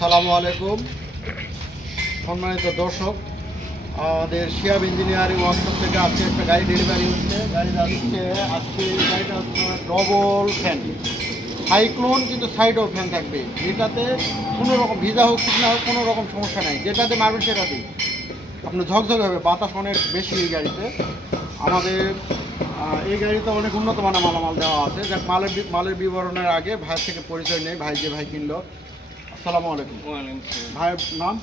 আসসালামু আলাইকুম সম্মানিত দর্শক, আমাদের শিয়াব ইঞ্জিনিয়ারিং ওয়ার্কশপ থেকে আজকে একটা গাড়ি ডেলিভারি হচ্ছে। গাড়িটা হচ্ছে আজকে গাড়িটা হচ্ছে ডবল ফ্যান সাইক্লোন, কিন্তু সাইডও ফ্যান থাকবে, যেটাতে কোনো রকম ভিজা হোক ঠিক না হোক কোনো রকম সমস্যা নাই, যেটাতে মারবেন সেটাতেই আপনার ঝকঝক হবে। বাতাস অনেক বেশি এই গাড়িতে। আমাদের এই গাড়িতে অনেক উন্নত মানের মালামাল দেওয়া আছে। যাক, মালের বিবরণের আগে ভাইয়ের থেকে পরিচয় নেই। ভাই যে ভাই কিনলো, আসসালামু আলাইকুম। ভাইয়ের নাম?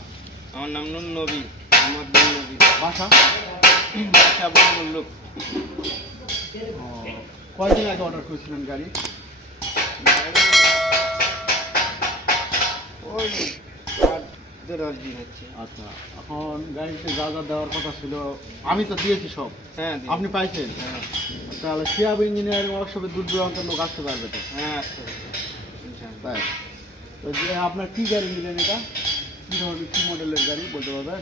আমার নাম নুন নবী, আমার নবী। বাসা? বাসা বললুক। কয়দিন আগে অর্ডার করেছিলেন গাড়ি? ওই 8-10 দিন হচ্ছে। আচ্ছা, এখন গাড়িতে যা যা দেওয়ার কথা ছিল আমি তো দিয়েছি সব। হ্যাঁ, আপনি পাইছেন? হ্যাঁ। তাহলে শিয়াব ইঞ্জিনিয়ারিং ওয়ার্কশপে দূর দূরান্তের লোক আসতে পারবে তো? হ্যাঁ, আসতে তাই তো যে আপনার কী গাড়ি নিলেন? এটা কী ধরনের, কী মডেলের গাড়ি বলতে পারবেন?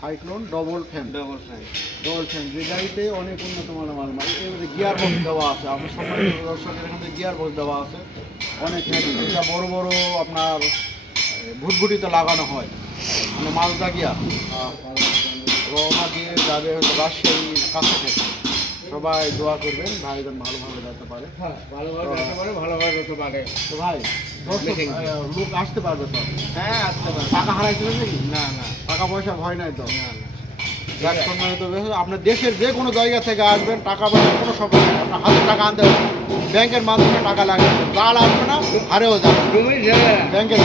Cyclone double fan. যে গাড়িতে অনেক উন্নত মানের মাল, এবারে গিয়ার বক্স দেওয়া আছে। আপনার সম্মানিত দর্শকের এখানে গিয়ার বক্স দেওয়া আছে অনেক হ্যাভি। এটা বড় বড় আপনার ভুটভুটিতে লাগানো হয়, মানে মালদা গিয়ার। রওনা দিয়ে যাবে হয়তো রাজশাহীর কাছে থেকে। সবাই দোয়া করবেন ভাই যেন ভালোভাবে যেতে পারে। ভালোভাবে যেতে পারে। তো ভাই লোক আসতে পারবে তো? হ্যাঁ, আসতে পারে। টাকা হারাইছিলেন নাকি? না, টাকা পয়সা ভয় নাই তো? না। যাক, সম্মানিত আপনার দেশের যে কোনো জায়গা থেকে আসবেন, টাকা পয়সা কোনো সমস্যা নেই। আপনার হাতে টাকা আনতে হবে, ব্যাংকের মাধ্যমে টাকা লাগবে, জাল আসবে না, হারেও যাবে ব্যাংকে।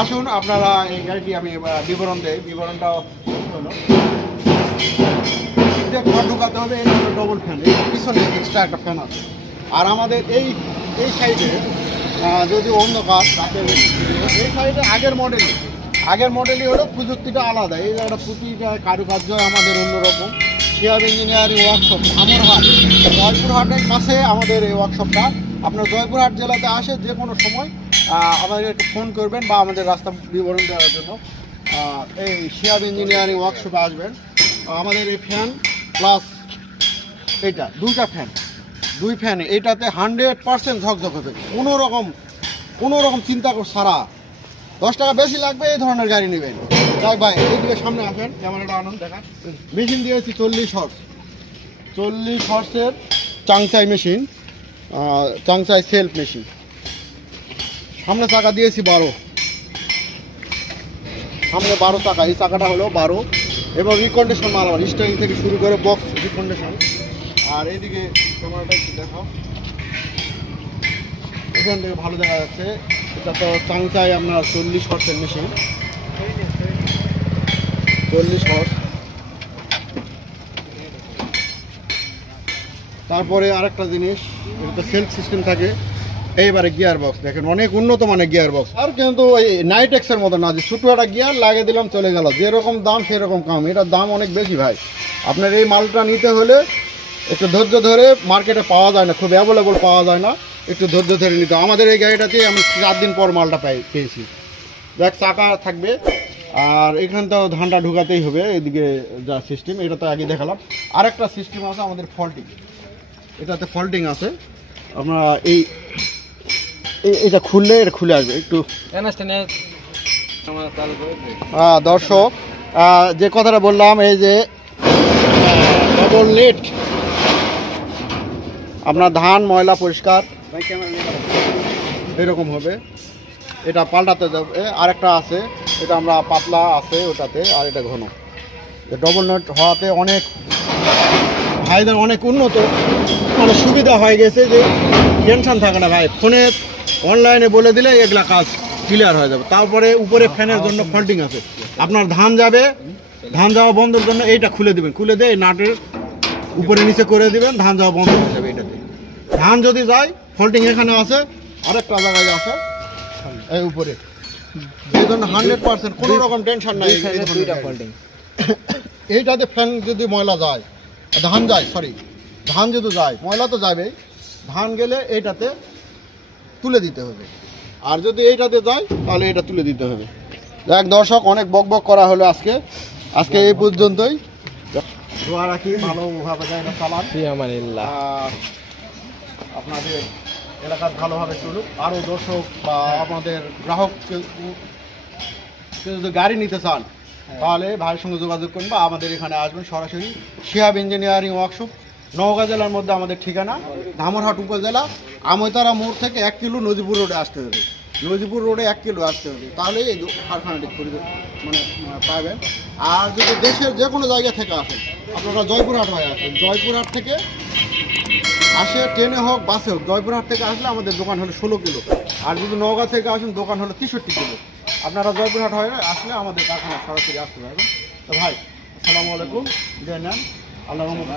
আসুন আপনারা এই গাড়িটি আমি বিবরণ দেই। বিবরণটা হলো ফ্যান ঢুকাতে হবে, এই ডবল ফ্যান, এই পিছনে এক্সট্রা একটা ফ্যান আছে। আর আমাদের এই সাইডে যদি অন্ধকার রাতে, এই সাইডে আগের মডেলই হলো প্রযুক্তিটা আলাদা। এই জায়গাটা প্রতিটা কারুকার্য আমাদের অন্যরকম। শিয়াব ইঞ্জিনিয়ারিং ওয়ার্কশপ ধামরহাট, জয়পুরহাটের কাছে আমাদের এই ওয়ার্কশপটা। আপনার জয়পুরহাট জেলাতে আসে যে কোনো সময় আমাদের একটু ফোন করবেন বা আমাদের রাস্তা বিবরণ দেওয়ার জন্য এই শিয়াব ইঞ্জিনিয়ারিং ওয়ার্কশপে আসবেন। আমাদের এই ফ্যান প্লাস এইটা দুই ফ্যান এইটাতে 100% ঝকঝক হবে। কোনো রকম চিন্তা ছাড়া। 10 টাকা বেশি লাগবে এই ধরনের গাড়ি নেবেন। যাই ভাই, এইদিকে সামনে আসেন, ক্যামেরাটা আনন্দ দেখান। মেশিন দিয়েছি 40 হর্সের Changchai machine, Changchai self machine. সামনে চাকা দিয়েছি 12, সামনে 12 চাকা। এই চাকাটা হলো 12 এবং রিকন্ডিশন মাল, স্টারিং থেকে শুরু করে বক্স রিকন্ডিশন। আর এইদিকে ক্যামেরাটা একটু দেখাও, এখান থেকে ভালো দেখা যাচ্ছে। এটা তো চাংচাই আপনার 40 হর্সের মেশিন, 40 হর্স। তারপরে আরেকটা জিনিস, এটা সেলফ সিস্টেম থাকে। এইবারে গিয়ার বক্স দেখেন, অনেক উন্নত মানের গিয়ার বক্স। আর কিন্তু ওই নাইটেক্সের মতো না যে ছোটো একটা গিয়ার লাগিয়ে দিলাম চলে গেল, যেরকম দাম সেরকম কাম। এটার দাম অনেক বেশি ভাই। আপনার এই মালটা নিতে হলে একটু ধৈর্য ধরে, মার্কেটে পাওয়া যায় না, খুব অ্যাভেলেবল পাওয়া যায় না, একটু ধৈর্য ধরে নিতে। আমাদের এই গাড়িটাতে আমি 4 দিন পর মালটা পেয়েছি। দেখ, চাকা থাকবে আর এখানটাও ধানটা ঢুকাতেই হবে। এদিকে যা সিস্টেম, এটা তো আগে দেখালাম। আরেকটা সিস্টেম আছে আমাদের ফল্টিং, এটাতে ফল্টিং আছে। আমরা এটা খুললে এটা খুলে আসবে একটু। দর্শক, যে কথাটা বললাম, এই যে ডবল নেট, আপনার ধান ময়লা পরিষ্কার এরকম হবে। এটা পাল্টাতে যাবে। আরেকটা আছে, এটা আমরা পাতলা আছে ওটাতে, আর এটা ঘন। ডবল নেট হওয়াতে অনেক ভাইদের অনেক উন্নত মানে সুবিধা হয়ে গেছে, যে টেনশন থাকে না ভাই। ফোনে অনলাইনে বলে দিলে এগুলা কাজ ক্লিয়ার হয়ে যাবে। তারপরে উপরে ফ্যানের জন্য ফল্টিং আছে। আপনার ধান যাওয়া বন্ধের জন্য এইটা খুলে দিবেন, খুলে দিয়ে নাটের উপরে নিচে করে দিবেন, ধান যাওয়া বন্ধ হয়ে যাবে। এটাতে ধান যদি যায়, ফল্টিং এখানে আছে, আরেকটা জায়গায় আছে এই উপরে। এই জন্য 100% কোনো রকম টেনশন নাই। এইটাতে ফ্যান যদি ময়লা যায়, ধান যদি যায়, ময়লা তো যাবেই, ধান গেলে এইটাতে তুলে দিতে হবে। আর যদি এইটাতে যায় তাহলে এটা তুলে দিতে হবে। দেখ দর্শক, অনেক বকবক করা হলো আজকে এই পর্যন্তই। দোয়া রাখি ভালোভাবে চালান। আপনাদের এটা কাজ ভালোভাবে চলুক। আরও দর্শক বা আমাদের গ্রাহক কেউ যদি গাড়ি নিতে চান তাহলে ভাইয়ের সঙ্গে যোগাযোগ করুন বা আমাদের এখানে আসবেন সরাসরি। শিহাব ইঞ্জিনিয়ারিং ওয়ার্কশপ, নওগাঁ জেলার মধ্যে আমাদের ঠিকানা, ধামরহাট উপজেলা, আমৈতারা মোড় থেকে 1 কিলো নদীপুর রোডে আসতে হবে। নদীপুর রোডে 1 কিলো আসতে হবে, তাহলেই এই কারখানাটি মানে পাবেন। আর যদি দেশের যে কোনো জায়গা থেকে আসেন, আপনারা জয়পুরহাট হয়ে আসেন, জয়পুরহাট থেকে আসে ট্রেনে হোক বাসে হোক, জয়পুরহাট থেকে আসলে আমাদের দোকান হলো 16 কিলো। আর যদি নওগাঁ থেকে আসেন দোকান হলো 63 কিলো। আপনারা জয়পুরহাট হয়ে আসলে আমাদের কারখানা সরাসরি আসতে পারবেন। তো ভাই আসসালামু আলাইকুম, বিদায় নেন, আল্লাহ রহমত।